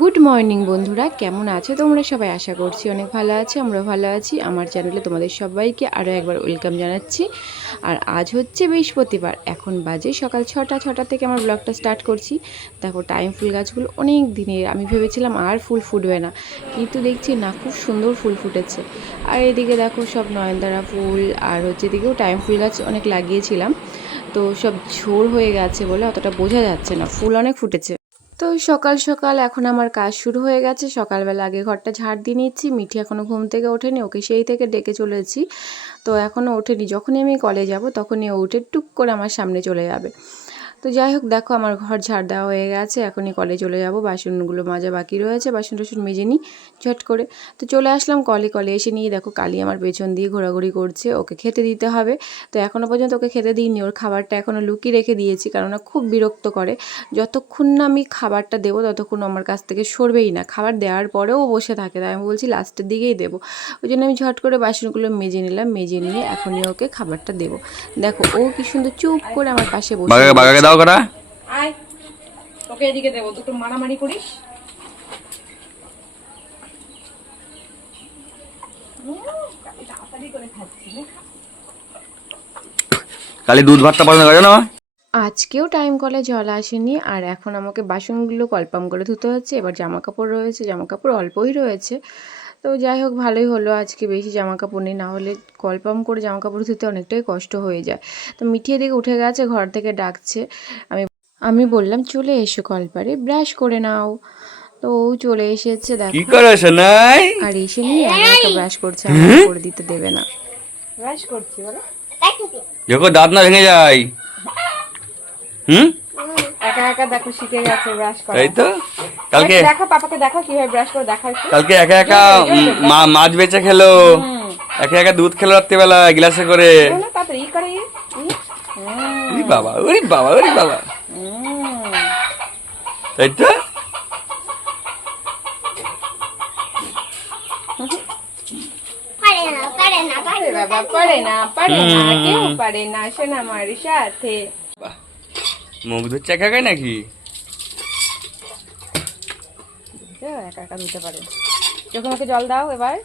Good morning বন্ধুরা। কেমন আছো তোমরা? সবাই আশা করছি অনেক ভালো আছি আমরা ভালো আছি। আমার চ্যানেলে তোমাদের সবাইকে আরও একবার ওয়েলকাম জানাচ্ছি। আর আজ হচ্ছে বৃহস্পতিবার, এখন বাজে সকাল ছটা ছটা থেকে আমার ব্লগটা স্টার্ট করছি। দেখো, টাইম ফুল গাছগুলো অনেক দিনের, আমি ভেবেছিলাম আর ফুল ফুটবে না। কিন্তু দেখছি না, খুব সুন্দর ফুল ফুটেছে। আর এদিকে দেখো, সব নয়নতারা ফুল, আর হচ্ছে এদিকেও টাইম ফুল গাছ অনেক লাগিয়েছিলাম। তো সব ঝোর হয়ে গেছে বলে অতটা বোঝা যাচ্ছে না। ফুল অনেক ফুটেছে। তো সকাল সকাল এখন আমার কাজ শুরু হয়ে গেছে। সকালবেলা আগে ঘরটা ঝাড় দিয়ে নিচ্ছি মিঠি এখনও ঘুম থেকে ওঠেনি, ওকে সেই থেকে ডেকে চলেছি। তো এখনও ওঠেনি। যখনই আমি কলে যাব, তখনই ও উঠে টুক করে আমার সামনে চলে যাবে। তো যাই হোক দেখো আমার ঘর ঝাড় দেওয়া হয়ে গেছে। এখনই কলে চলে যাব। বাসনগুলো মাজা বাকি রয়েছে বাসন টাসন মেজে নিই ঝট করে। তো চলে আসলাম কলে কলে এসে নিয়ে দেখো কালি আমার পেছন দিয়ে ঘোরাঘুরি করছে ওকে খেতে দিতে হবে। তো এখনও পর্যন্ত ওকে খেতে দিইনি ওর খাবারটা এখনও লুকিয়ে রেখে দিয়েছি কারণ খুব বিরক্ত করে। যতক্ষণ না আমি খাবারটা দেবো ততক্ষণ আমার কাছ থেকে সরবেই না। খাবার দেওয়ার পরেও বসে থাকে তাই আমি বলছি লাস্টের দিকেই দেবো। ওই জন্য আমি ঝট করে বাসনগুলো মেজে নিলাম মেজে নিয়ে এখনই ওকে খাবারটা দেবো। দেখো ও কি সুন্দর চুপ করে আমার পাশে বসে দাও করা আয় তোকে এদিকে দেবো দুটো মারামারি করিস। কালি দুধ ভাতটা পছন্দ করে না আজকেও টাইম কলে জল আসেনি আর এখন আমাকে বাসনগুলো কলপাম করে ধুতে হচ্ছে এবার জামা কাপড় রয়েছে জামা কাপড় অল্পই রয়েছে। তো যাই হোক ভালোই হলো আজকে বেশি জামা কাপড় নেই না হলে কলপাম করে জামা কাপড় ধুতে অনেকটাই কষ্ট হয়ে যায়। তো মিঠিয়ে দিকে উঠে গেছে ঘর থেকে ডাকছে। আমি আমি বললাম চলে এসো কলপারে ব্রাশ করে নাও। তো ও চলে এসেছে কি দেখো করে আর এসে নিয়ে একা ব্রাশ করছে আমাকে করে দিতে দেবে না। ব্রাশ করছি বলো। যখন দাঁত না ভেঙে যায়। হুম। একা একা দেখো শিখে গেছে ব্রাশ করা। তাই তো? কালকে? দেখো পাপাকে দেখো কীভাবে ব্রাশ করে দেখা কালকে একা একা মা- মাছ বেচে খেলো। একা একা দুধ খেলো রাত্রিবেলা গ্লাসে করে। তাড়াতাড়ি করে ওরে বাবা ওরে বাবা ওরে বাবা। তাই তো? আরে বাবা পারে না পারে না কেউ পারে না শোনা আমার সাথে মুখ ধুচ্ছে একা একাই নাকি একা একা ধুতে পারে। চোখে মুখে জল দাও এবার।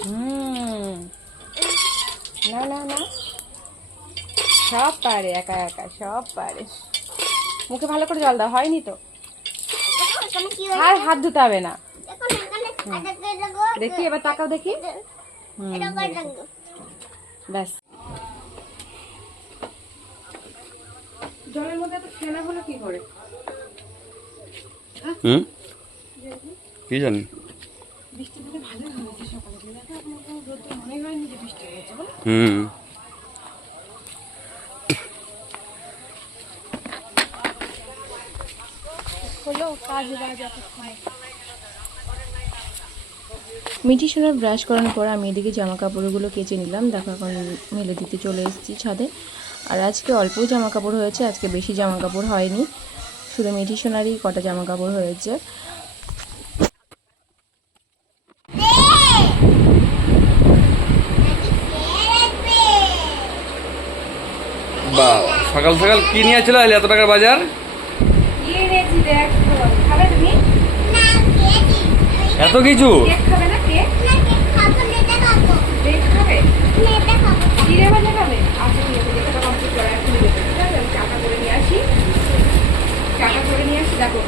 হুম। না না না। সব পারে একা একা সব পারে। মুখে ভালো করে জল দাও হয়নি তো? আর হাত ধুতে হবে না দেখি এবার তাকাও দেখি। হুম, ব্যাস জলের মধ্যে এত ফেনা হলো কি করে। হুম? কি জানি? হুম। হলো কাজ বাজ এতক্ষণে মিঠি সোনার ব্রাশ করানোর পর আমি এদিকে জামা কাপড়গুলো কেচে নিলাম। দেখো এখন মেলে দিতে চলে এসেছি ছাদে। আর আজকে অল্প জামা কাপড় হয়েছে আজকে বেশি জামা কাপড় হয়নি। শুধু মিঠি সোনারই কটা জামা কাপড় হয়েছে সকাল সকাল কি নিয়ে চলে এত টাকার বাজার? এত কিছু কেক খাবে না কেক কেক খাবে চিড়ে ভাজা খাবে আচ্ছা ঠিক আছে লেখাটা কমপ্লিট করা এখন দেবে ঠিক আছে আমি চাটা করে নিয়ে আসি চাটা করে নিয়ে আসি দেখো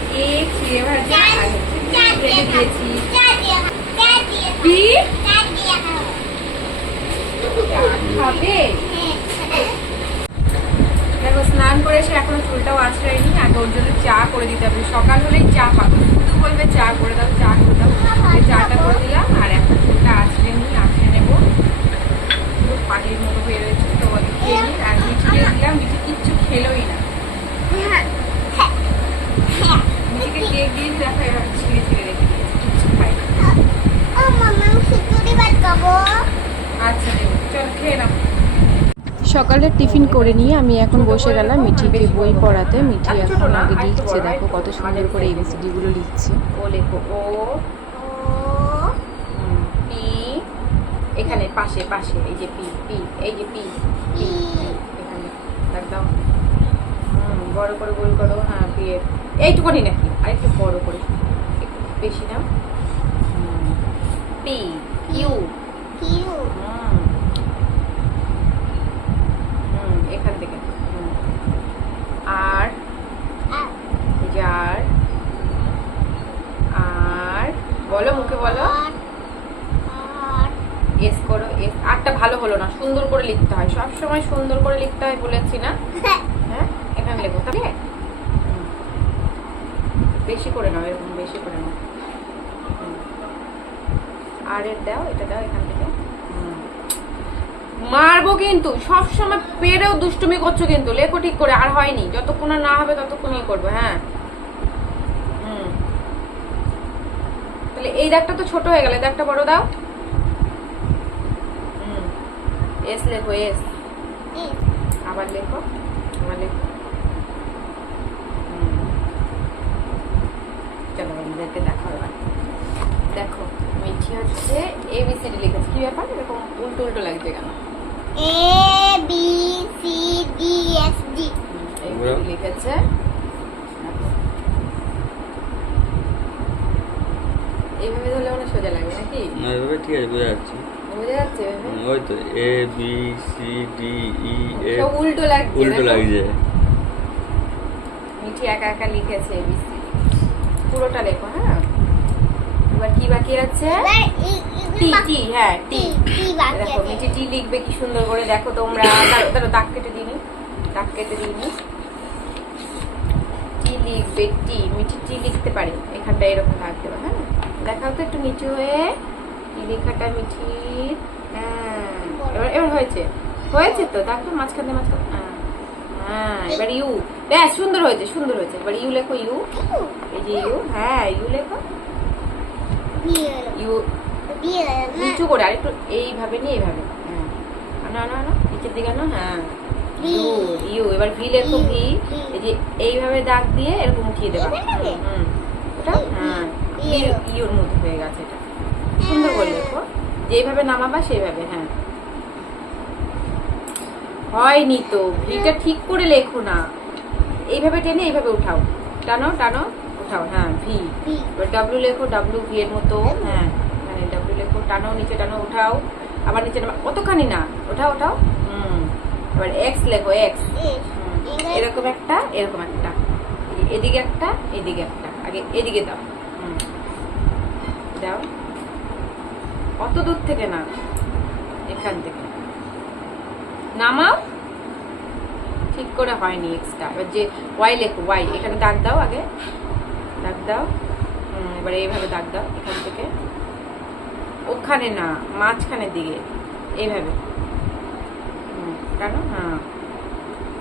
দেখো, স্নান করে এসে এখনও চুলটাও আশ্রয়নি আগে ওর জন্য চা করে দিতে হবে। সকাল হলেই চা পাবো। শুধু বলবে চা করে দাও, চা করে দাও। চাটা করে দিলাম, আর এখন চুলটা আশ্রয় নিই আশ্রয় নেব। পানির মতো হয়ে রয়েছে তো খেয়ে নিই। আর মিঠিকে দিলাম মিঠি কিচ্ছু খেলোই না। দিয়ে দেখো এবার ছিঁড়ে ছিঁড়ে রেখে দিয়েছে কিচ্ছু খাই না আচ্ছা চল খেয়ে নাও সকালের টিফিন করে নিয়ে আমি এখন বসে গেলাম মিঠিকে বই পড়াতে। মিঠি এখন আগে লিখছে দেখো কত সুন্দর করে এবিসিডিগুলো লিখছে। ও লেখো ও পি এখানে পাশে পাশে এই যে পি পি এই যে পি পি এখানে হুম বড় করে গোল করো হ্যাঁ পি এইটুকুনি নাকি আর একটু বড় করে। একটু বেশি নাও পি কিউ। কিউ। হুম। এখান থেকে। হুম। আর? আর। এই আর। আর। বলো মুখে বলো। এস করো এস আরটা ভালো হলো না সুন্দর করে লিখতে হয়। সব সময় সুন্দর করে লিখতে হয় বলেছি না? বেশি করে নাও এরকম বেশি করে নাও। আর এর দাও এটা দাও এখান থেকে। মারবো কিন্তু সবসময় পেরেও দুষ্টুমি করছ কিন্তু লেখো ঠিক করে আর হয়নি। যতক্ষণ না হবে ততক্ষণ ইয়ে করব হ্যাঁ। হুম। তাহলে এই দাগটা তো ছোট হয়ে গেল এই দাগটা বড় দাও। হুম। এস লেখো এস। আবার লেখো আবার লেখো হুম। চলো বন্ধুদেরকে দেখো এবার দেখো মিঠি হচ্ছে এবিসিডি লিখেছে। কি ব্যাপার? এরকম উল্টো উল্টো লাগছে কেন? A B C D G ABCD লিখেছে। এইভাবে ধরলে মানে সোজা লাগে নাকি? না এভাবে ঠিক আছে বোঝা যাচ্ছে। বোঝা যাচ্ছে ওই তো A B C D E F উল্টো লাগছে উল্টো লাগছে। মিঠি একা একা লিখেছে এবিসি পুরোটা লেখো হ্যাঁ? এবার কি বাকি আছে? টি টি হ্যাঁ টি। দেখো টি লিখবে কি সুন্দর করে দেখো তোমরা। দাগ কেটে দাগ কেটে টি লিখবে টি। মিঠি টি লিখতে পারে। এখানটা এরকম দাগ দেবে হ্যাঁ? দেখাও তো একটু নিচু হয়ে। টি লেখাটা মিঠির হ্যাঁ এবার এবার হয়েছে। হয়েছে তো? দেখো মাঝখানে মাঝখানে হ্যাঁ হ্যাঁ এবার ইউ। ব্যাস সুন্দর হয়েছে সুন্দর হয়েছে। এবার ইউ লেখো ইউ। এই যে ইউ হ্যাঁ ইউ লেখো। ইউ নিচু করে আর একটু এইভাবে নিয়ে এইভাবে। হ্যাঁ। আনো আনো আনো নিচের দিকে আনো হ্যাঁ। ইউ ইউ এবার ভি লেখো ভি এই যে এইভাবে দাগ দিয়ে এরকম উঠিয়ে দেবা। হুম ওটা? হ্যাঁ ইউ ইউর মধ্যে হয়ে গেছে এটা। সুন্দর করে লেখো। যেইভাবে নামাবা সেইভাবে হ্যাঁ। হয়নি তো ভিটা ঠিক করে লেখো না। এইভাবে টেনে এইভাবে উঠাও। টানো টানো উঠাও হ্যাঁ ভি এবার ডাব্লু লেখো ডাব্লু ভি এর মতো হ্যাঁ মানে ডাব্লু লেখো টানো নিচে টানো উঠাও। আবার নিচে অতখানি না ওঠাও ওঠাও হুম। এবার এক্স লেখো এক্স এরকম একটা এরকম একটা। এদিকে একটা এদিকে একটা। আগে এদিকে দাও হুম। দাও। কত দূর থেকে না এখান থেকে। নামাও। ঠিক করে হয়নি এক্সট্রা। এবার যে ওয়াই লেখো ওয়াই এখানে দাগ দাও আগে। দাগ দাও। এবার এইভাবে দাগ দাও এখান থেকে। ওখানে না মাঝখানের দিকে। এইভাবে। কেন হ্যাঁ।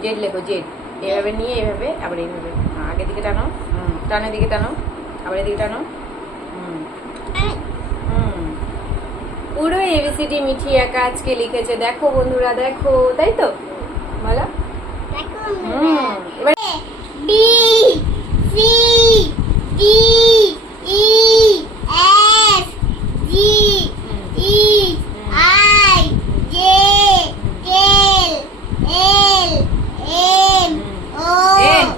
জেড লেখো জেড এইভাবে নিয়ে এইভাবে আবার এইভাবে। হ্যাঁ, আগের দিকে টানো। হুম টানের দিকে টানো। আবার এদিকে টানো। হুম। পুরো এবিসিডি মিঠি একা আজকে লিখেছে। দেখো বন্ধুরা দেখো তাই তো? বলো। B C D E F G E I J L L M O N.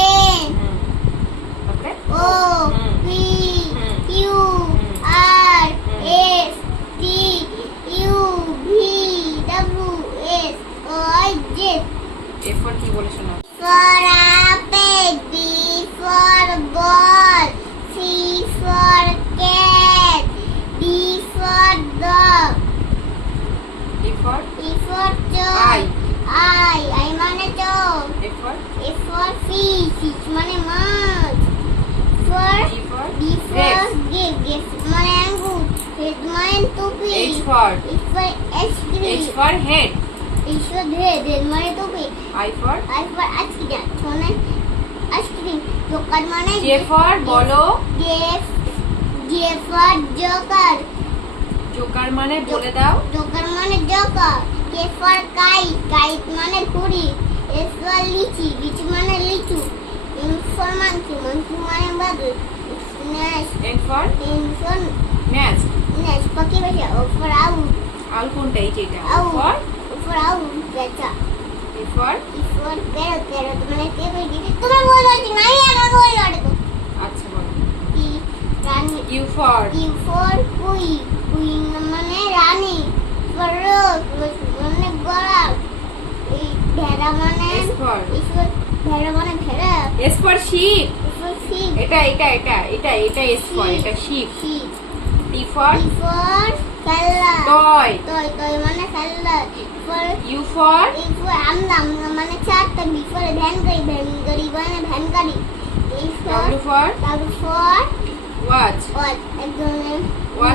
N okay O hmm. P হুম। কিউ হুম। আর হুম। S T U V W S Y Z এরপর কি বলে শোনো For apple, B for ball, C for cat, D for dog, এরপর E for I. dog, I, I মানে dog, এরপর F for fish, fish মানে মাছ, for G for D for gift, gift মানে আঙ্গুর, head মানে টুপি, H for H for ice H cream, for head H for head, head মানে টুপি, I for I for ice cream, মানে ice cream, দোকান মানে জে ফর বলো জেফ জেফার জোকার জোকার মানে বলে দাও জোকার মানে জোকার কেফার কাইট কাইট মানে ঘুড়ি এসফার লিচি লিচি মানে লিচু ইনফর মাংকি মাংকি মানে বাদুর নেস এন ফর ইনফর ম্যাচ নেস পাখি বাসা ওফর আউ আউল কোনটা এই যেটা? আউ ফর ওফর আউ বেচা A for E for parrot parrot মানে কে কই তোমার বলো না আমি আমার বলো আচ্ছা বলো। ই রানী। ইউ ফর ই ফর কুই কুই মানে রানী। ফর এই মানে মানে এটা এটা এটা এটা এটা এটা খেলা মানে খেলা মানে চারটা। ভ্যান গাড়ি ভ্যান গাড়ি মানে ভ্যান গাড়ি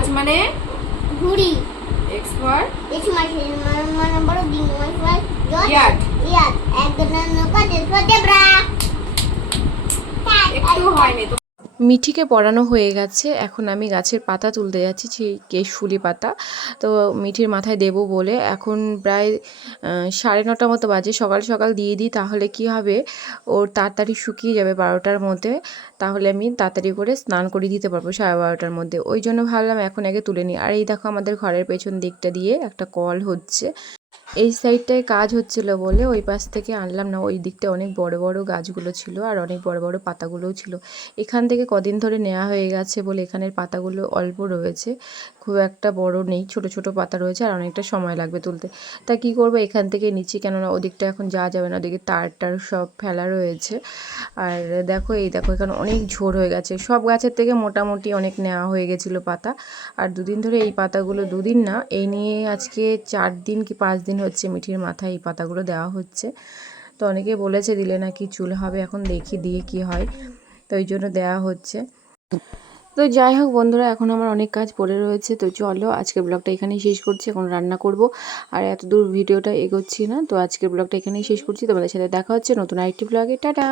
মানে ঘুড়ি। এক্স ফর এস মানে মানে বড় দিন ওয়াই ফর ইয়াট ইয়াত একজনের নৌকা দেশ ফর একটু হয়নি তো। মিঠিকে পড়ানো হয়ে গেছে। এখন আমি গাছের পাতা তুলতে যাচ্ছি সেই কেশফুলি পাতা। তো মিঠির মাথায় দেবো বলে এখন প্রায় সাড়ে নটা মতো বাজে। সকাল সকাল দিয়ে দিই তাহলে কি হবে? ওর তাড়াতাড়ি শুকিয়ে যাবে বারোটার মধ্যে। তাহলে আমি তাড়াতাড়ি করে স্নান করে দিতে পারব সাড়ে বারোটার মধ্যে। ওই জন্য ভাবলাম এখন আগে তুলে নিই। আর এই দেখো আমাদের ঘরের পেছন দিকটা দিয়ে একটা কল হচ্ছে। এই সাইডটায় কাজ হচ্ছিল বলে ওই পাশ থেকে আনলাম না, ওই দিকটা অনেক বড় বড় গাছগুলো ছিল আর অনেক বড় বড় পাতাগুলোও ছিল। এখান থেকে কদিন ধরে নেওয়া হয়ে গেছে বলে এখানের পাতাগুলো অল্প রয়েছে, খুব একটা বড় নেই, ছোট ছোট পাতা রয়েছে আর অনেকটা সময় লাগবে তুলতে। তা কি করব এখান থেকে নিচ্ছি কেননা ওদিকটা এখন যাওয়া যাবে না, ওদিকে তার টার সব ফেলা রয়েছে। আর দেখো, এই দেখো এখানে অনেক ঝোড় হয়ে গেছে, সব গাছের থেকে মোটামুটি অনেক নেওয়া হয়ে গেছিল পাতা। আর দুদিন ধরে এই পাতাগুলো দুদিন না, এই নিয়ে আজকে চার দিন কি পাঁচ দিন হচ্ছে মিঠির মাথায় এই পাতাগুলো দেওয়া হচ্ছে। তো অনেকে বলেছে দিলে নাকি চুল হবে, এখন দেখি দিয়ে কি হয়। তো ওই জন্য দেওয়া হচ্ছে। তো যাই হোক বন্ধুরা, এখন আমার অনেক কাজ পড়ে রয়েছে। তো চলো আজকের ব্লগটা এখানেই শেষ করছি, এখন রান্না করব। আর এত দূর ভিডিওটা এগোচ্ছি না, তো আজকের ব্লগটা এখানেই শেষ করছি। তোমাদের সাথে দেখা হচ্ছে নতুন আরেকটি ব্লগে। টাটা!